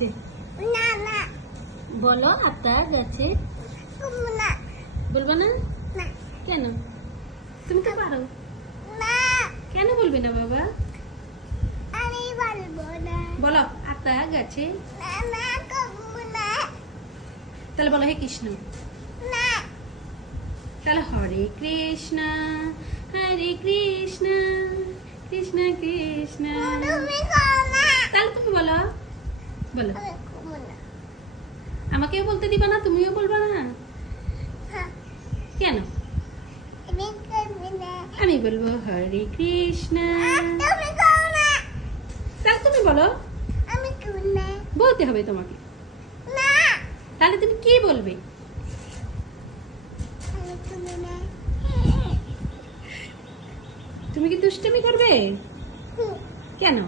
গাছে? বলো আতা গাছে। বলবো না? কেন? তুমি তো পারো। কেন বলবি না বাবা? বলো আতা গাছে। তাহলে বলো হে কৃষ্ণ। তাহলে হরে কৃষ্ণ কৃষ্ণ কৃষ্ণ। তাহলে তুমি বলো। বলো। আমাকেও বলতে দিবা না, তুমিও বলবা না? কেন? আমি বলবো হরে কৃষ্ণ। তাহলে তুমি বলো। বলতে হবে তোমাকে। তাহলে তুমি কি বলবে? তুমি কি দুষ্টুমি করবে? কেন?